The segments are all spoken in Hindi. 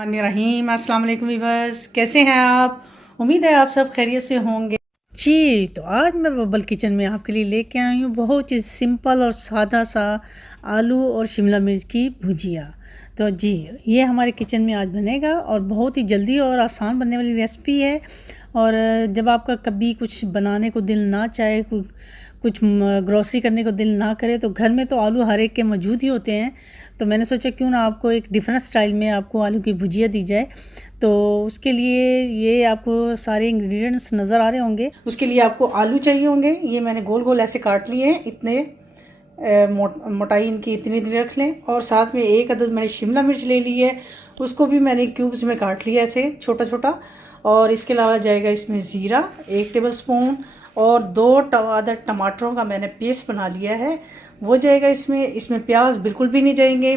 रहीम अस्सलाम वालेकुम वीवर्स, कैसे हैं आप? उम्मीद है आप सब खैरियत से होंगे जी। तो आज मैं बबल किचन में आपके लिए लेके आई हूँ बहुत ही सिंपल और सादा सा आलू और शिमला मिर्च की भुजिया। तो जी ये हमारे किचन में आज बनेगा और बहुत ही जल्दी और आसान बनने वाली रेसिपी है। और जब आपका कभी कुछ बनाने को दिल ना चाहे, कुछ ग्रोसरी करने को दिल ना करे, तो घर में तो आलू हर एक के मौजूद ही होते हैं। तो मैंने सोचा क्यों ना आपको एक डिफरेंट स्टाइल में आपको आलू की भुजिया दी जाए। तो उसके लिए ये आपको सारे इंग्रेडिएंट्स नज़र आ रहे होंगे। उसके लिए आपको आलू चाहिए होंगे। ये मैंने गोल गोल ऐसे काट लिए हैं, इतने मोटाई इनकी इतनी रख लें। और साथ में एक अदद मैंने शिमला मिर्च ले ली है, उसको भी मैंने क्यूब्स में काट लिया ऐसे छोटा छोटा। और इसके अलावा जाएगा इसमें ज़ीरा 1 टेबल स्पून, और 2 अदद टमाटरों का मैंने पेस्ट बना लिया है वो जाएगा इसमें प्याज बिल्कुल भी नहीं जाएंगे।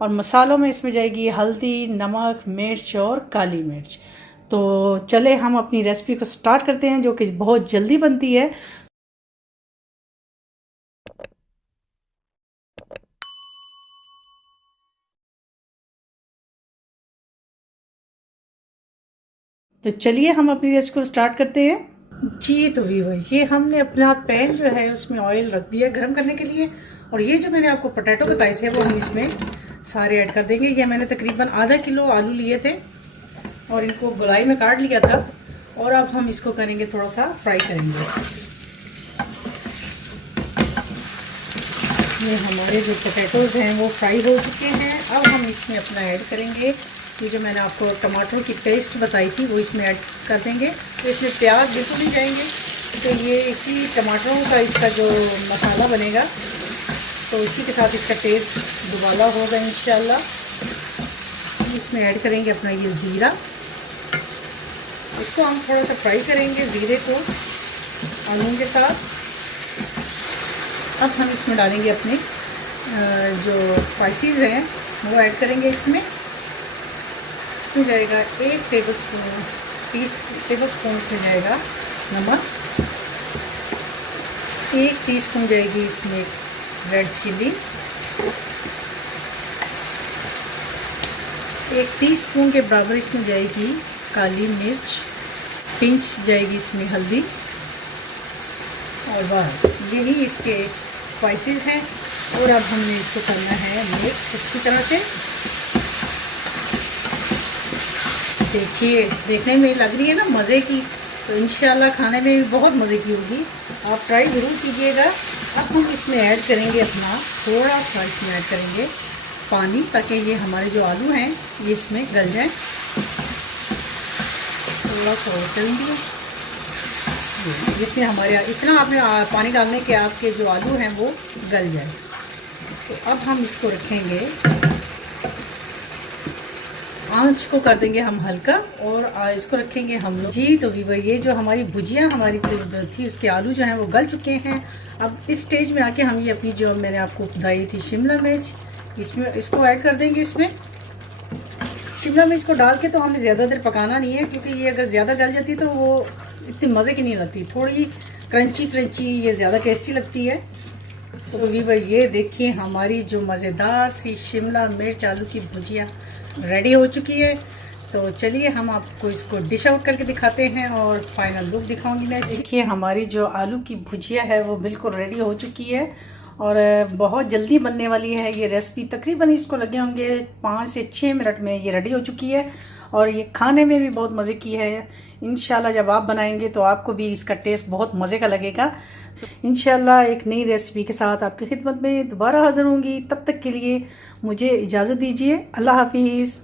और मसालों में इसमें जाएगी हल्दी, नमक, मिर्च और काली मिर्च। तो चले हम अपनी रेसिपी को स्टार्ट करते हैं, जो कि बहुत जल्दी बनती है। तो चलिए हम अपनी रेसिपी को स्टार्ट करते हैं जी। तो व्यूअर, ये हमने अपना पैन जो है उसमें ऑयल रख दिया गर्म करने के लिए। और ये जो मैंने आपको पोटैटो बताए थे वो हम इसमें सारे ऐड कर देंगे। ये मैंने तकरीबन आधा किलो आलू लिए थे और इनको गोलाई में काट लिया था। और अब हम इसको करेंगे, थोड़ा सा फ्राई करेंगे। ये हमारे जो पोटैटोज़ हैं वो फ्राई हो चुके हैं। अब हम इसमें अपना ऐड करेंगे ये जो मैंने आपको टमाटर की पेस्ट बताई थी वो इसमें ऐड कर देंगे। तो इसमें प्याज बिल्कुल नहीं जाएंगे। तो ये इसी टमाटरों का इसका जो मसाला बनेगा तो इसी के साथ इसका टेस्ट दुबाला होगा इंशाल्लाह। इसमें ऐड करेंगे अपना ये ज़ीरा, इसको हम थोड़ा सा फ्राई करेंगे ज़ीरे को आलू के साथ। अब हम इसमें डालेंगे अपने जो स्पाइसेस हैं वो ऐड करेंगे इसमें जाएगा 1 टेबल स्पून इसमें जाएगा नमक, 1 टीस्पून जाएगी इसमें रेड चिली, 1 टीस्पून के बराबर इसमें जाएगी काली मिर्च, पिंच जाएगी इसमें हल्दी। और बस यही इसके स्पाइसेस हैं। और अब हमने इसको करना है मिक्स अच्छी तरह से। देखिए, देखने में लग रही है ना मज़े की, तो इंशाल्लाह खाने में भी बहुत मज़े की होगी। आप ट्राई ज़रूर कीजिएगा। अब हम इसमें ऐड करेंगे अपना थोड़ा सा इसमें ऐड करेंगे पानी, ताकि ये हमारे जो आलू हैं ये इसमें गल जाएं। थोड़ा सा और करेंगे जिसमें हमारे इतना आपने पानी डालने के आपके जो आलू हैं वो गल जाए। तो अब हम इसको रखेंगे, आंच को कर देंगे हम हल्का, और इसको रखेंगे हम लोग जी। तो ये जो हमारी भुजिया हमारी जो थी उसके आलू जो हैं वो गल चुके हैं। अब इस स्टेज में आके हम ये अपनी जो मैंने आपको बताई थी शिमला मिर्च इसमें इसको ऐड कर देंगे। इसमें शिमला मिर्च को डाल के तो हमने ज़्यादा देर पकाना नहीं है, क्योंकि ये अगर ज़्यादा जल जाती तो वो इतनी मज़े की नहीं लगती। थोड़ी क्रंची क्रंची ये ज़्यादा टेस्टी लगती है। तो ये देखिए हमारी जो मज़ेदार सी शिमला मिर्च आलू की भुजिया रेडी हो चुकी है। तो चलिए हम आपको इसको डिश आउट करके दिखाते हैं और फाइनल लुक दिखाऊंगी मैं। देखिए हमारी जो आलू की भुजिया है वो बिल्कुल रेडी हो चुकी है और बहुत जल्दी बनने वाली है ये रेसिपी। तकरीबन इसको लगे होंगे 5 से 6 मिनट में ये रेडी हो चुकी है। और ये खाने में भी बहुत मज़े की है। इंशाल्लाह जब आप बनाएंगे तो आपको भी इसका टेस्ट बहुत मज़े का लगेगा। इंशाल्लाह एक नई रेसिपी के साथ आपकी खिदमत में दोबारा हाज़िर होंगी। तब तक के लिए मुझे इजाज़त दीजिए। अल्लाह हाफिज़।